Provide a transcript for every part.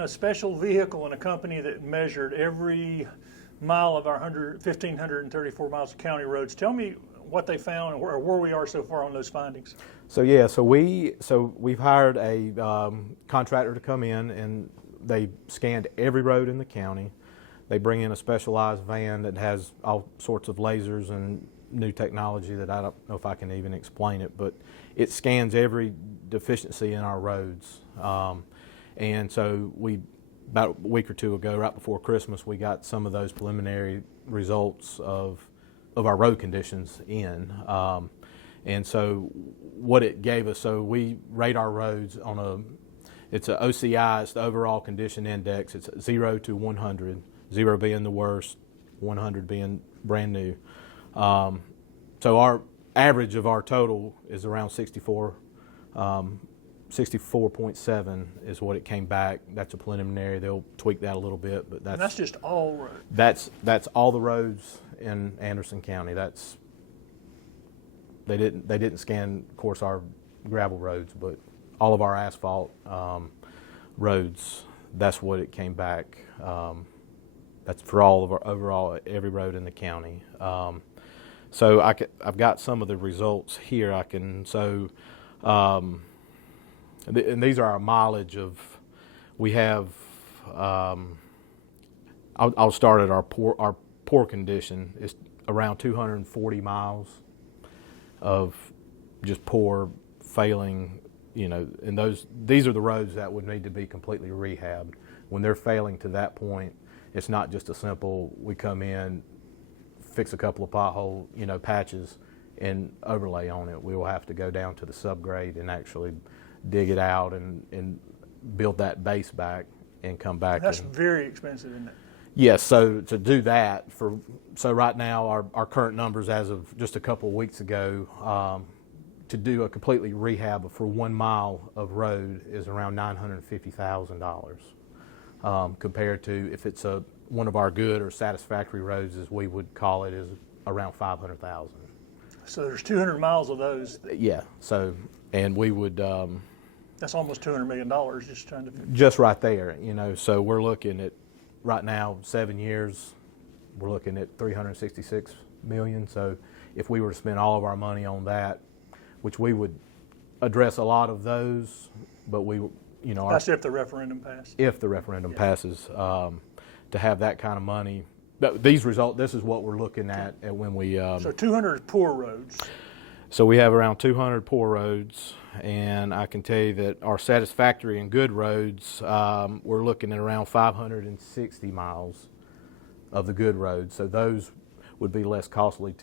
in a special vehicle and a company that measured every mile of our 1,534 miles of county roads. Tell me what they found and where we are so far on those findings. So yeah, we've hired a contractor to come in, and they scanned every road in the county. They bring in a specialized van that has all sorts of lasers and new technology that I don't know if I can even explain it, but it scans every deficiency in our roads. And so about a week or two ago, right before Christmas, we got some of those preliminary results of our road conditions in. And so what it gave us, so we rate our roads on it's an OCI, it's the overall condition index. It's 0 to 100, 0 being the worst, 100 being brand new. So our average of our total is around 64. 64.7 is what it came back. That's a preliminary. They'll tweak that a little bit, but that's just all roads. That's all the roads in Anderson County. They didn't scan, of course, our gravel roads, but all of our asphalt roads. That's what it came back. That's for all of our overall every road in the county. So I've got some of the results here. And these are our mileage of. We have. I'll start at our poor condition. It's around 240 miles of just poor, failing. And these are the roads that would need to be completely rehabbed. When they're failing to that point, it's not just a simple. We come in, fix a couple of pothole, patches, and overlay on it. We will have to go down to the subgrade and actually dig it out and build that base back and come back. That's very expensive, isn't it? Yes, so to do that, so right now our current numbers as of just a couple of weeks ago, to do a completely rehab for 1 mile of road is around $950,000, compared to if it's one of our good or satisfactory roads, as we would call it, is around $500,000. So there's 200 miles of those. Yeah. So, and we would. That's almost $200 million. Just trying to. Just right there, So we're looking at right now 7 years. We're looking at $366 million. So if we were to spend all of our money on that, which we would address a lot of those, but that's if the referendum passes. If the referendum passes, to have that kind of money. This is what we're looking at when we. So 200 poor roads. So we have around 200 poor roads, and I can tell you that our satisfactory and good roads, we're looking at around 560 miles of the good roads. So those would be less costly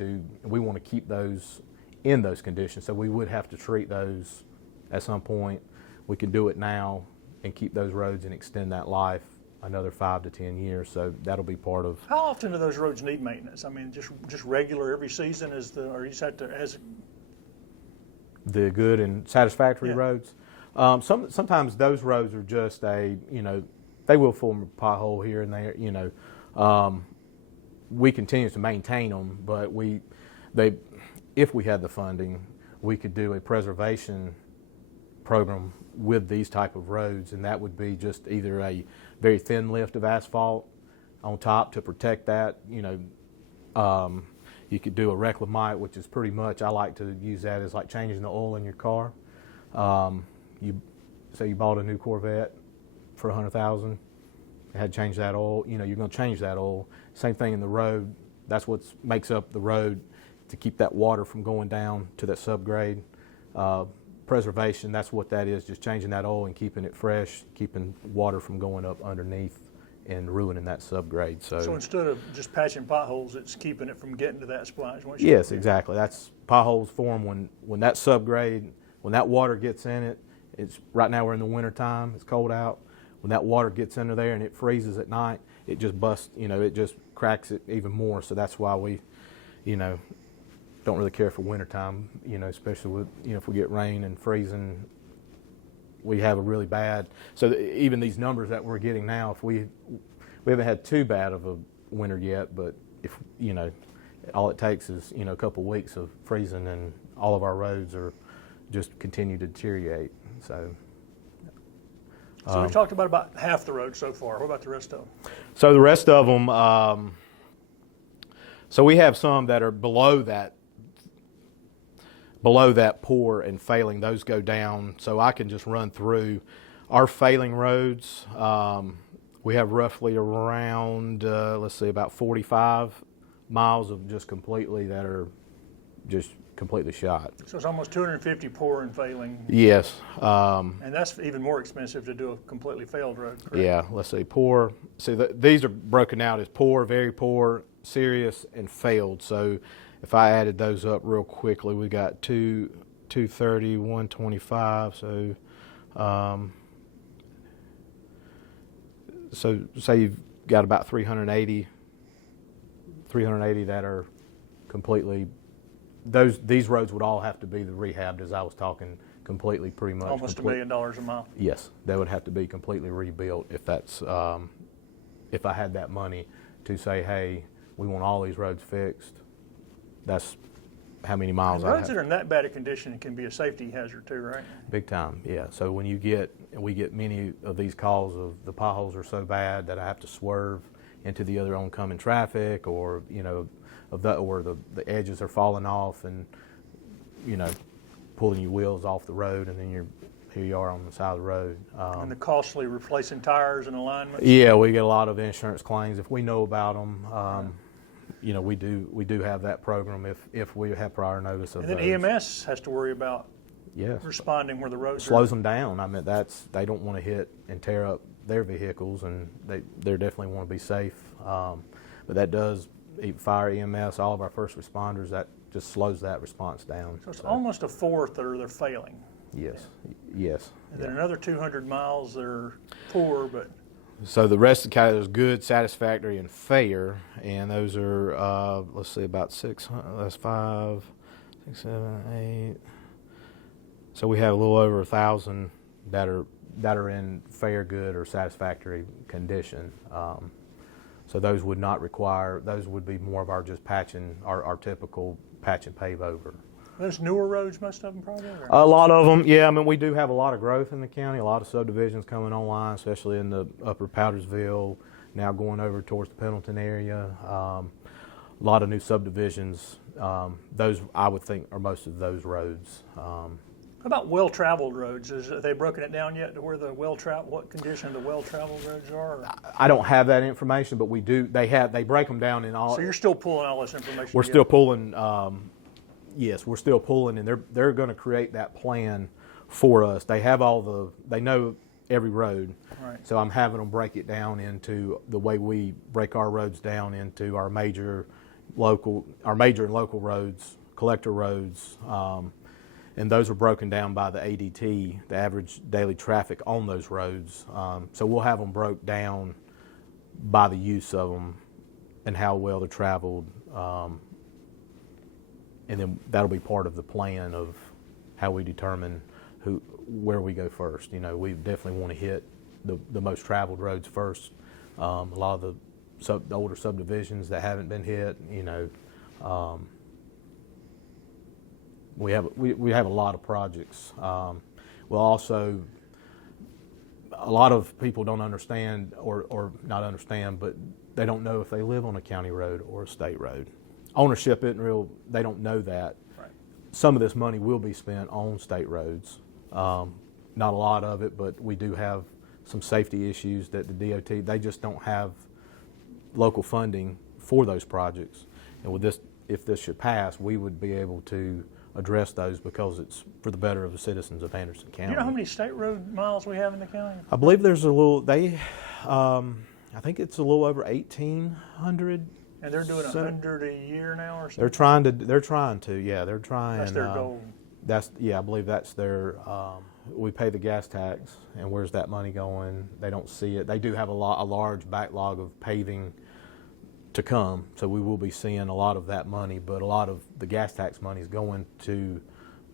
we want to keep those in those conditions. So we would have to treat those at some point. We can do it now and keep those roads and extend that life another 5 to 10 years. So that'll be part of. How often do those roads need maintenance? I mean, just regular every season, or you just have to the good and satisfactory roads. Sometimes those roads are just they will form a pothole here and there. We continue to maintain them, but if we had the funding, we could do a preservation program with these type of roads, and that would be just either a very thin lift of asphalt on top to protect that. You could do a reclamite, which is pretty much, I like to use that as like changing the oil in your car. You say you bought a new Corvette for $100,000, had to change that oil. You're going to change that oil. Same thing in the road. That's what makes up the road, to keep that water from going down to that subgrade. Preservation, that's what that is, just changing that oil and keeping it fresh, keeping water from going up underneath and ruining that subgrade. So instead of just patching potholes, it's keeping it from getting to that splash. Yes, exactly. That's potholes form when that subgrade, when that water gets in it. It's right now we're in the winter time. It's cold out. When that water gets under there and it freezes at night, it just busts. It just cracks it even more. So that's why we, don't really care for winter time. Especially with if we get rain and freezing. We have a really bad. So even these numbers that we're getting now, if we haven't had too bad of a winter yet, but if all it takes is a couple of weeks of freezing and all of our roads are just continue to deteriorate. So So we talked about half the road so far. What about the rest of them? So the rest of them, so we have some that are below that poor and failing. Those go down. So I can just run through our failing roads. We have roughly around, let's see, about 45 miles of just completely that are just completely shot. So it's almost 250 poor and failing. Yes. And that's even more expensive to do a completely failed road, correct? Yeah, let's see, poor. See, these are broken out as poor, very poor, serious, and failed. So if I added those up real quickly, we got 230, 125. So say you've got about 380 that are completely. These roads would all have to be rehabbed, as I was talking, completely, pretty much. Almost $1 million a mile. Yes, they would have to be completely rebuilt if that's if I had that money to say, hey, we want all these roads fixed. That's how many miles I have. Roads that are in that bad a condition can be a safety hazard too, right? Big time, yeah. So when we get many of these calls of the potholes are so bad that I have to swerve into the other oncoming traffic, or or the edges are falling off and pulling your wheels off the road, and then here you are on the side of the road. And the costly replacing tires and alignments. Yeah, we get a lot of insurance claims if we know about them. We do have that program if we have prior notice of and then those. EMS has to worry about responding where the roads slows them down. I mean, they don't want to hit and tear up their vehicles, and they definitely want to be safe. But that does fire, EMS, all of our first responders. That just slows that response down. So it's almost a fourth that they're failing. Yes. And then another 200 miles that are poor, but. So the rest of the category is good, satisfactory, and fair, and those are let's see, about 600. That's 5, 6, 7, 8. So we have a little over 1,000 that are in fair, good, or satisfactory condition. So those would not require. Those would be more of our just patching, our typical patch and pave over. Those newer roads, most of them probably? Or? A lot of them, yeah. I mean, we do have a lot of growth in the county, a lot of subdivisions coming online, especially in the upper Powdersville, now going over towards the Pendleton area. A lot of new subdivisions. Those, I would think, are most of those roads. How about well-traveled roads? Have they broken it down yet to where what condition the well-traveled roads are? I don't have that information, but we do. They break them down in all. So you're still pulling all this information? We're still pulling. Yes, we're still pulling, and they're going to create that plan for us. They have they know every road, right. So I'm having them break it down into the way we break our roads down into our major and local roads, collector roads, and those are broken down by the ADT, the average daily traffic on those roads. So we'll have them broke down by the use of them and how well they're traveled. And then that'll be part of the plan of how we determine where we go first. We definitely want to hit the most traveled roads first. A lot of the older subdivisions that haven't been hit. We have a lot of projects. We'll also, a lot of people don't understand or not understand, but they don't know if they live on a county road or a state road. Ownership isn't real, they don't know that. Right. Some of this money will be spent on state roads. Not a lot of it, but we do have some safety issues that the DOT, they just don't have local funding for those projects. And with this, if this should pass, we would be able to address those because it's for the better of the citizens of Anderson County. Do you know how many state road miles we have in the county? I believe there's I think it's a little over 1,800. And they're doing 100 a year now, or something. They're trying to. Yeah, they're trying. That's their goal. I believe that's their. We pay the gas tax, and where's that money going? They don't see it. They do have a large backlog of paving to come, so we will be seeing a lot of that money. But a lot of the gas tax money is going to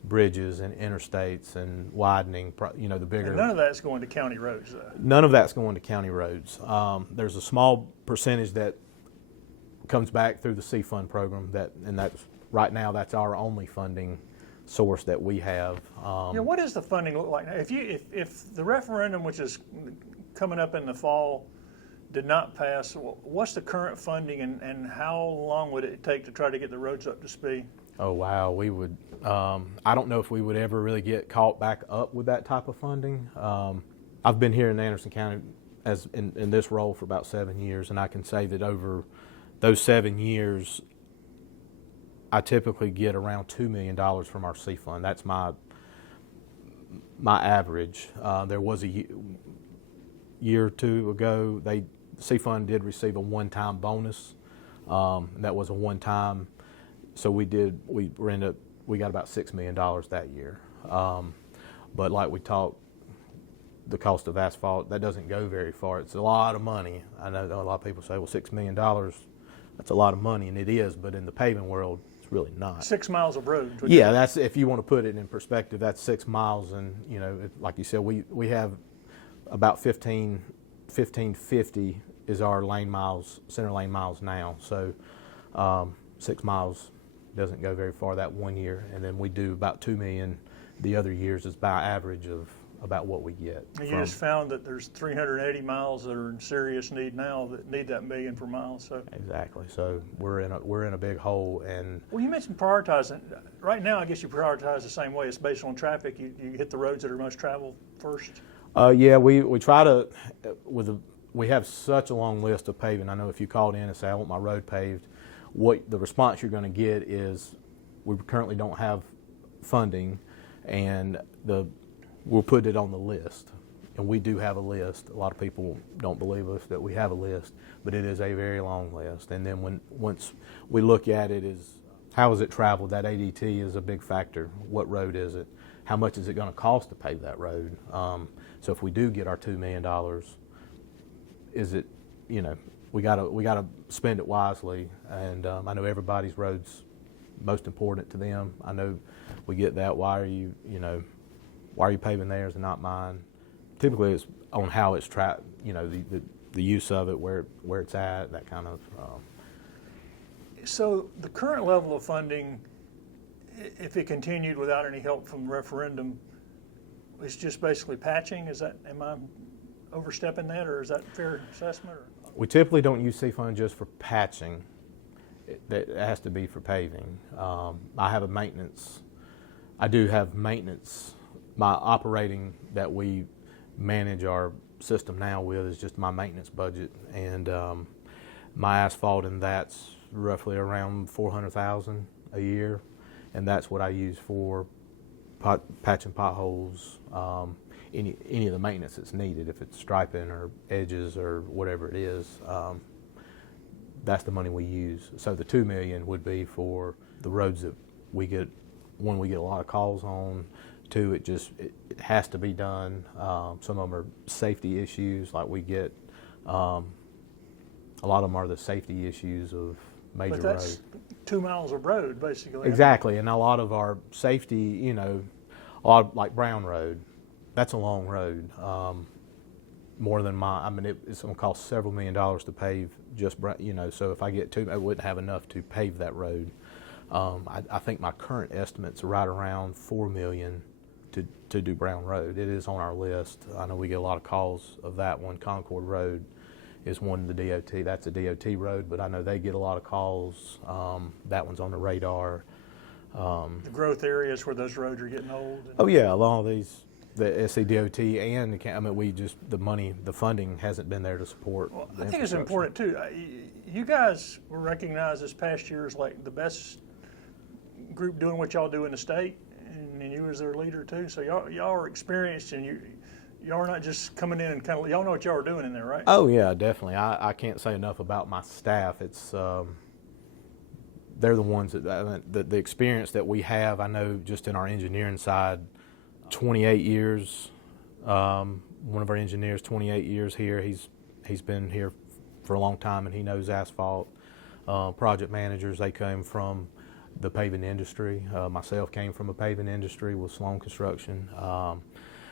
bridges and interstates and widening. The bigger. And none of that's going to county roads, though. None of that's going to county roads. There's a small percentage that comes back through the C Fund program, and that's right now that's our only funding source that we have. What does the funding look like now? If the referendum, which is coming up in the fall, did not pass, what's the current funding, and how long would it take to try to get the roads up to speed? Oh wow, we would. I don't know if we would ever really get caught back up with that type of funding. I've been here in Anderson County as in this role for about 7 years, and I can say that over those 7 years, I typically get around $2 million from our C fund. That's my average. There was a year or two ago, C fund did receive a one-time bonus. That was a one-time. So we got about $6 million that year. But like we talked, the cost of asphalt, that doesn't go very far. It's a lot of money. I know a lot of people say, well, $6 million, that's a lot of money, and it is, but in the paving world, it's really not. 6 miles of road. Yeah, that's, if you want to put it in perspective, that's 6 miles, and like you said, we have about 1550 is our lane miles, center lane miles now. So 6 miles doesn't go very far that one year, and then we do about 2 million the other years is by average of about what we get. You just found that there's 380 miles that are in serious need now that need that million per mile. So exactly. So we're in a big hole. And well, you mentioned prioritizing. Right now, I guess you prioritize the same way. It's based on traffic. You hit the roads that are most traveled first. Yeah, we try to we have such a long list of paving. I know if you called in and say I want my road paved, what the response you're going to get is we currently don't have funding, and we'll put it on the list. And we do have a list. A lot of people don't believe us that we have a list, but it is a very long list. And then once we look at it, is how is it traveled? That ADT is a big factor. What road is it? How much is it going to cost to pave that road? So if we do get our $2 million, is it, we gotta spend it wisely. And I know everybody's road's most important to them. I know we get that. Why are you paving theirs and not mine? Typically, it's on how it's the use of it, where it's at, that kind of. So the current level of funding, if it continued without any help from the referendum, is just basically patching. Am I overstepping that, or is that a fair assessment? We typically don't use C fund just for patching. It has to be for paving. I do have maintenance. My operating that we manage our system now with is just my maintenance budget, and my asphalt, and that's roughly around $400,000 a year, and that's what I use for patching potholes, any of the maintenance that's needed, if it's striping or edges or whatever it is. That's the money we use. So the $2 million would be for the roads that we get. One, we get a lot of calls on. Two, it has to be done. Some of them are safety issues, like we get. A lot of them are the safety issues of major roads. But that's 2 miles of road, basically. Exactly, and a lot of our safety, a lot like Brown Road, that's a long road. More than it's going to cost several $1 million to pave just, so if I get two, I wouldn't have enough to pave that road. I think my current estimate's right around $4 million to do Brown Road. It is on our list. I know we get a lot of calls of that one. Concord Road is one of the DOT. That's a DOT road, but I know they get a lot of calls. That one's on the radar. The growth areas where those roads are getting old. Oh yeah, a lot of these, the SCDOT and the funding hasn't been there to support. Well, I think it's important too. You guys were recognized this past year as like the best group doing what y'all do in the state, and you was their leader too. So y'all are experienced, and y'all are not just coming in and y'all know what y'all are doing in there, right? Oh yeah, definitely. I can't say enough about my staff. It's they're the ones that the experience that we have. I know just in our engineering side, 28 years. One of our engineers, 28 years here. He's been here for a long time, and he knows asphalt. Project managers, they came from the paving industry. Myself came from a paving industry with Sloan Construction.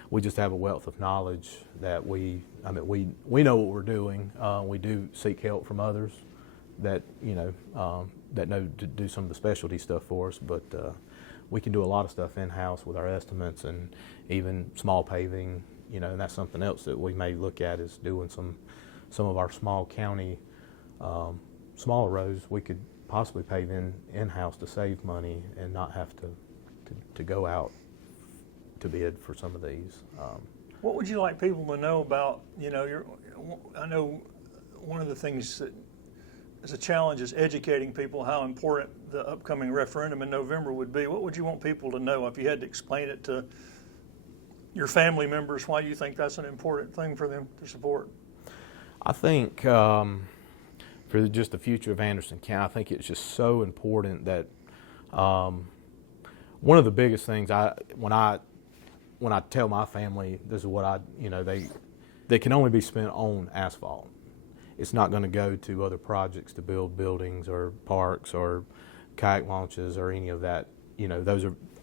We just have a wealth of knowledge that we know what we're doing. We do seek help from others that that know to do some of the specialty stuff for us, but we can do a lot of stuff in-house with our estimates and even small paving, and that's something else that we may look at is doing some of our small county, smaller roads we could possibly pave in-house to save money and not have to go out to bid for some of these. What would you like people to know about, I know one of the things that is a challenge is educating people how important the upcoming referendum in November would be. What would you want people to know if you had to explain it to your family members, why you think that's an important thing for them to support? I think for just the future of Anderson County, I think it's just so important that one of the biggest things when I tell my family this is what they can only be spent on asphalt. It's not going to go to other projects to build buildings or parks or kayak launches or any of that.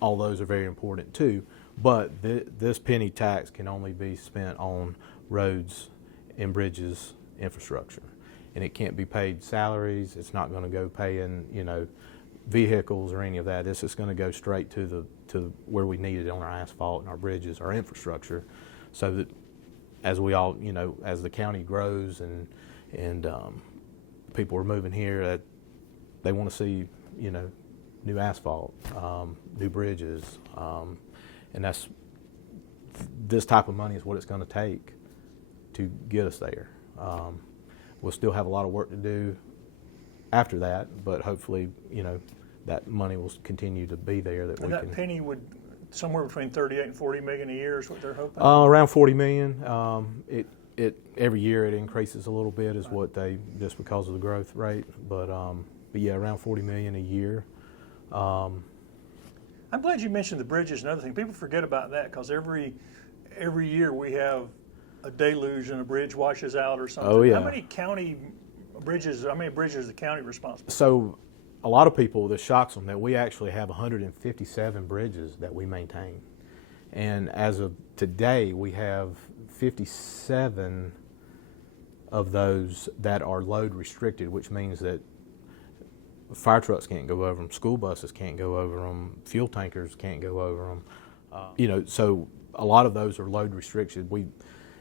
All those are very important too. But this penny tax can only be spent on roads and bridges infrastructure, and it can't be paid salaries. It's not going to go paying vehicles or any of that. This is going to go straight to where we need it on our asphalt and our bridges, our infrastructure, so that as we all as the county grows and people are moving here, that they want to see new asphalt, new bridges, and this type of money is what it's going to take to get us there. We'll still have a lot of work to do after that, but hopefully that money will continue to be there. That penny would somewhere between 38 and 40 million a year is what they're hoping. Around 40 million. It every year it increases a little bit, is what they just because of the growth rate. But yeah, around 40 million a year. I'm glad you mentioned the bridges and other things. People forget about that because every year we have a deluge and a bridge washes out or something. Oh, yeah. How many bridges is the county responsible for? So a lot of people, this shocks them that we actually have 157 bridges that we maintain. And as of today, we have 57 of those that are load restricted, which means that fire trucks can't go over them, school buses can't go over them, fuel tankers can't go over them. So a lot of those are load restricted.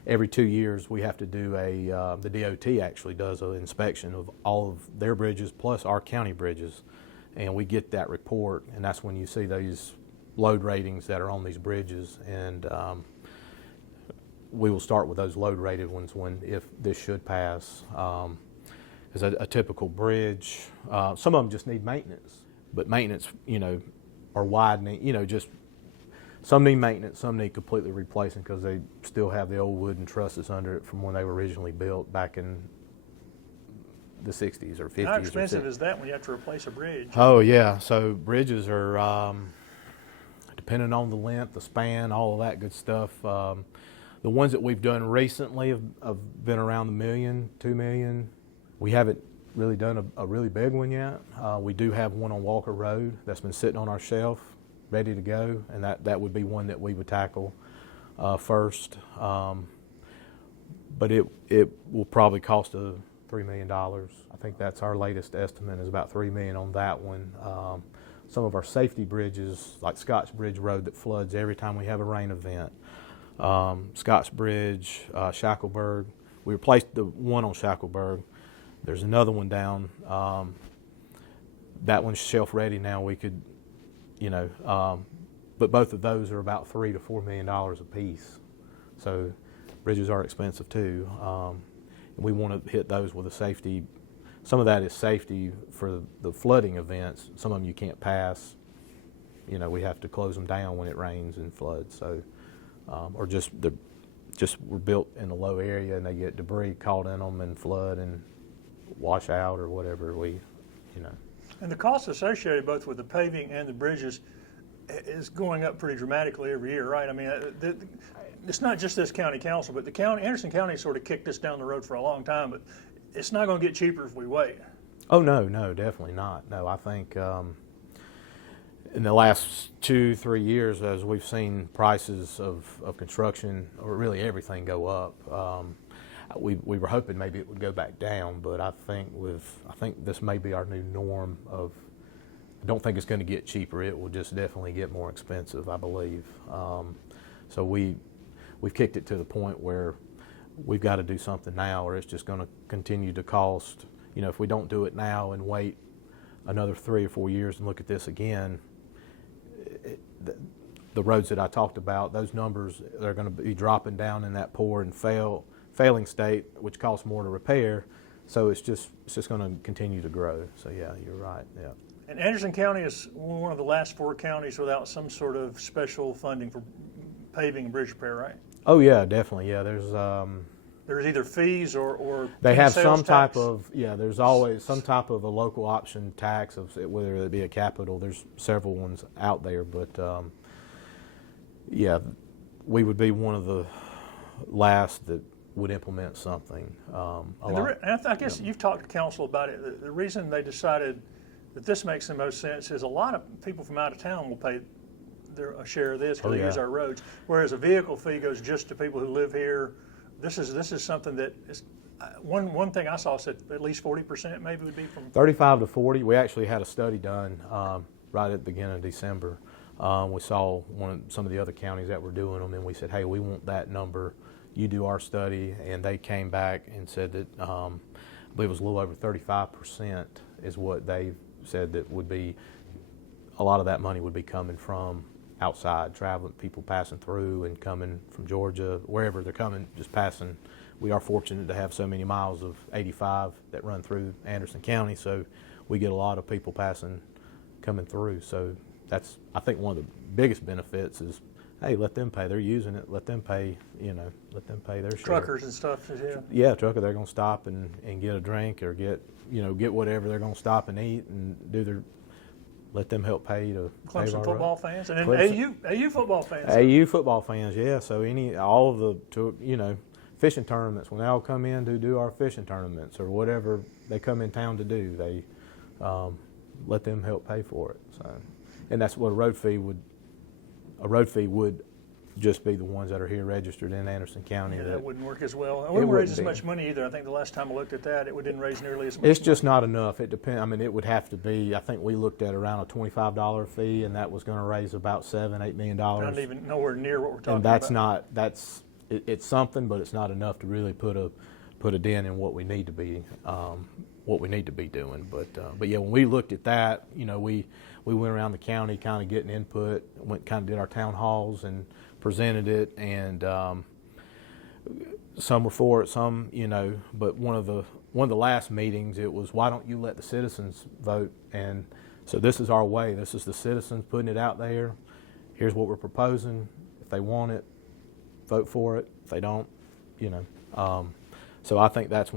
Every 2 years we have to do the DOT actually does an inspection of all of their bridges plus our county bridges, and we get that report, and that's when you see those load ratings that are on these bridges, and we will start with those load rated ones if this should pass. As a typical bridge, some of them just need maintenance, but maintenance, are widening, just some need maintenance, some need completely replacing because they still have the old wooden trusses under it from when they were originally built back in the 60s or 50s. How expensive is that when you have to replace a bridge? Oh yeah, so bridges are depending on the length, the span, all of that good stuff. The ones that we've done recently have been around $1 million, $2 million. We haven't really done a really big one yet. We do have one on Walker Road that's been sitting on our shelf, ready to go, and that would be one that we would tackle first. But it will probably cost $3 million. I think that's our latest estimate, is about $3 million on that one. Some of our safety bridges, like Scotch Bridge Road that floods every time we have a rain event. Scotch Bridge, Shackleburg. We replaced the one on Shackleburg. There's another one down. That one's shelf ready now. We could, but both of those are about $3 to $4 million a piece. So bridges are expensive too. And we want to hit those with a safety. Some of that is safety for the flooding events. Some of them you can't pass. We have to close them down when it rains and floods. So, or just were built in a low area and they get debris caught in them and flood and wash out or whatever And the cost associated both with the paving and the bridges is going up pretty dramatically every year, right? I mean, it's not just this county council, but Anderson County sort of kicked us down the road for a long time, but it's not going to get cheaper if we wait. Oh, no, definitely not. No, I think in the last 2-3 years, as we've seen prices of construction, or really everything, go up, we were hoping maybe it would go back down, but I think this may be our new norm of don't think it's going to get cheaper. It will just definitely get more expensive, I believe. So we've kicked it to the point where we've got to do something now, or it's just going to continue to cost. You know, if we don't do it now and wait another 3 or 4 years and look at this again, the roads that I talked about, those numbers, they're going to be dropping down in that poor and failing state, which costs more to repair. So it's just going to continue to grow. So yeah, you're right. Yeah. And Anderson County is one of the last 4 counties without some sort of special funding for paving and bridge repair, right? Oh yeah, definitely. Yeah, there's either fees or they have sales some type tax. of, yeah, there's always some type of a local option tax, of whether it be a capital. There's several ones out there, but yeah, we would be one of the last that would implement something. I guess you've talked to council about it. The reason they decided that this makes the most sense is a lot of people from out of town will pay a share of this because they use our roads, whereas a vehicle fee goes just to people who live here. This is something that is one thing I saw said at least 40% maybe would be from 35 to 40. We actually had a study done right at the beginning of December. We saw some of the other counties that were doing them, and we said, hey, we want that number. You do our study, and they came back and said that I believe it was a little over 35% is what they said that would be. A lot of that money would be coming from outside, traveling, people passing through and coming from Georgia, wherever they're coming, just passing. We are fortunate to have so many miles of 85 that run through Anderson County, so we get a lot of people coming through. So that's, I think, one of the biggest benefits is, hey, let them pay. They're using it. Let them pay. Let them pay their share. Truckers and stuff. Yeah, trucker. They're going to stop and get a drink or get whatever they're going to stop and eat and do their. Let them help pay to Clemson football fans and then AU football fans. AU football fans, yeah. So all of the fishing tournaments, when they all come in to do our fishing tournaments or whatever they come in town to do, they let them help pay for it. So, and that's what a road fee would just be the ones that are here registered in Anderson County. Yeah, that wouldn't work as well. It wouldn't raise as much money either. I think the last time I looked at that, it didn't raise nearly as much. It's just not enough. It depends. I mean, it would have to be. I think we looked at around a $25 fee, and that was going to raise about $7-8 million. Not even nowhere near what we're talking about. And that's about. It's something, but it's not enough to really put a dent in what we need to be doing. But yeah, when we looked at that, we went around the county, kind of getting input. Did our town halls and presented it, and some were for it, some, but one of the last meetings, it was, why don't you let the citizens vote? And so this is our way. This is the citizens putting it out there. Here's what we're proposing. If they want it, vote for it. If they don't, so I think that's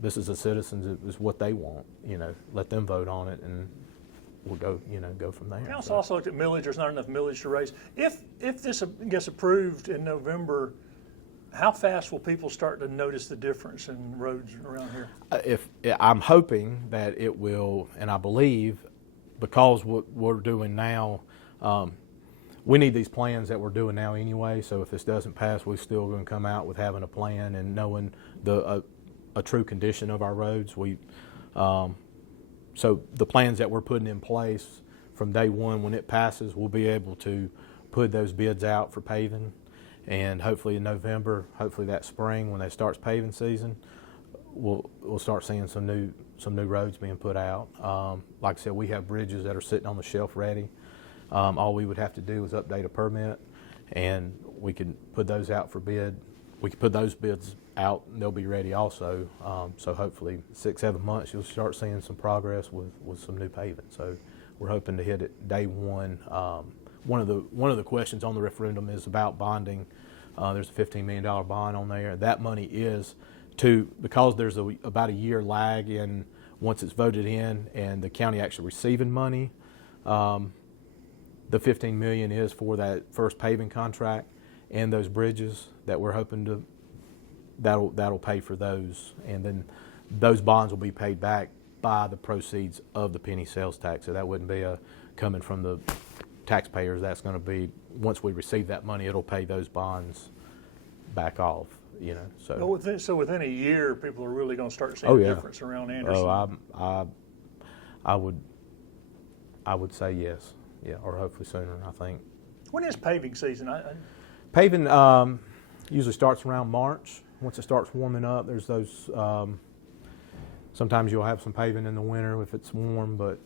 this is the citizens, is what they want, let them vote on it, and we'll go from there. Council also looked at millage. There's not enough millage to raise. If this gets approved in November, how fast will people start to notice the difference in roads around here? I'm hoping that it will, and I believe, because what we're doing now, we need these plans that we're doing now anyway. So if this doesn't pass, we're still going to come out with having a plan and knowing a true condition of our roads. So the plans that we're putting in place from day one, when it passes, we'll be able to put those bids out for paving, and hopefully in November, hopefully that spring when they starts paving season, we'll start seeing some new roads being put out. Like I said, we have bridges that are sitting on the shelf ready. All we would have to do is update a permit, and we can put those out for bid. We can put those bids out, and they'll be ready also. So hopefully 6-7 months, you'll start seeing some progress with some new paving. So we're hoping to hit it day one. One of the questions on the referendum is about bonding. There's a $15 million bond on there. That money is because there's about a year lag in once it's voted in and the county actually receiving money. The $15 million is for that first paving contract and those bridges that we're hoping to, that'll pay for those, and then those bonds will be paid back by the proceeds of the penny sales tax. So that wouldn't be coming from the taxpayers. That's going to be, once we receive that money, it'll pay those bonds back off. So within a year, people are really going to start seeing a difference around Anderson. I I would say yes, yeah, or hopefully sooner, I think. When is paving season? Paving usually starts around March. Once it starts warming up, there's those, sometimes you'll have some paving in the winter if it's warm, but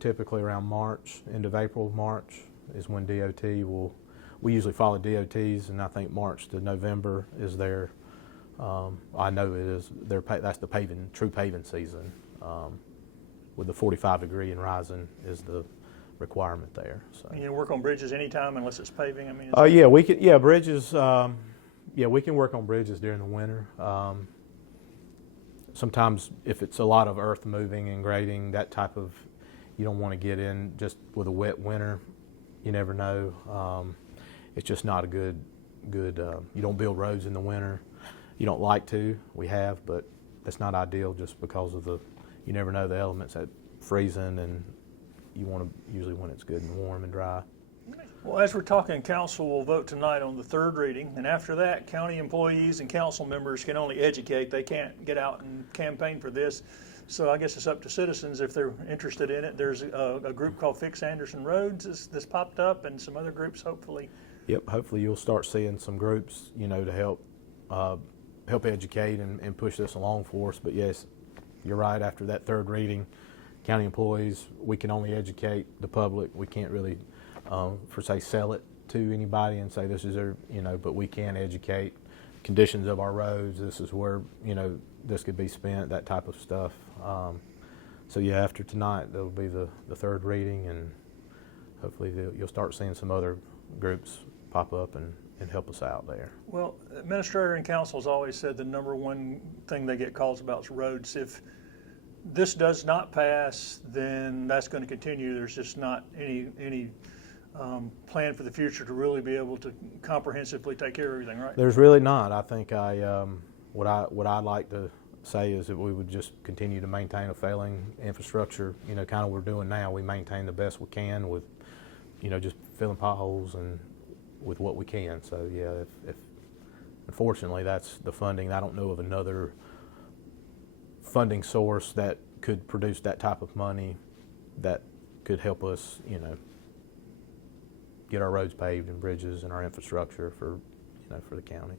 typically around March, end of April, March is when DOT will, we usually follow DOTs, and I think March to November is their, I know it is, that's the paving, true paving season. With the 45 degree and rising is the requirement there. So. You work on bridges anytime unless it's paving? I mean, yeah, we can, yeah, bridges, yeah, we can work on bridges during the winter. Sometimes if it's a lot of earth moving and grading, that type of, you don't want to get in just with a wet winter. You never know. It's just not a good, you don't build roads in the winter. You don't like to, we have, but that's not ideal just because of the, you never know the elements that freezing, and you want to usually when it's good and warm and dry. Well, as we're talking, council will vote tonight on the third reading, and after that, county employees and council members can only educate. They can't get out and campaign for this. So I guess it's up to citizens if they're interested in it. There's a group called Fix Anderson Roads that's popped up, and some other groups hopefully. Yep, hopefully you'll start seeing some groups, you know, to help educate and push this along for us. But yes, you're right, after that third reading, county employees, we can only educate the public. We can't really, sell it to anybody and say this is their, you know, but we can educate conditions of our roads. This is where, you know, this could be spent, that type of stuff. So yeah, after tonight, there'll be the third reading, and hopefully you'll start seeing some other groups pop up and help us out there. Well, administrator and council has always said the number one thing they get calls about is roads. If this does not pass, then that's going to continue. There's just not any plan for the future to really be able to comprehensively take care of everything, right? There's really not. I think what I'd like to say is that we would just continue to maintain a failing infrastructure. You know, kind of what we're doing now. We maintain the best we can with, you know, just filling potholes and with what we can. So yeah, if unfortunately that's the funding. I don't know of another funding source that could produce that type of money that could help us, you know, get our roads paved and bridges and our infrastructure for, you know, for the county.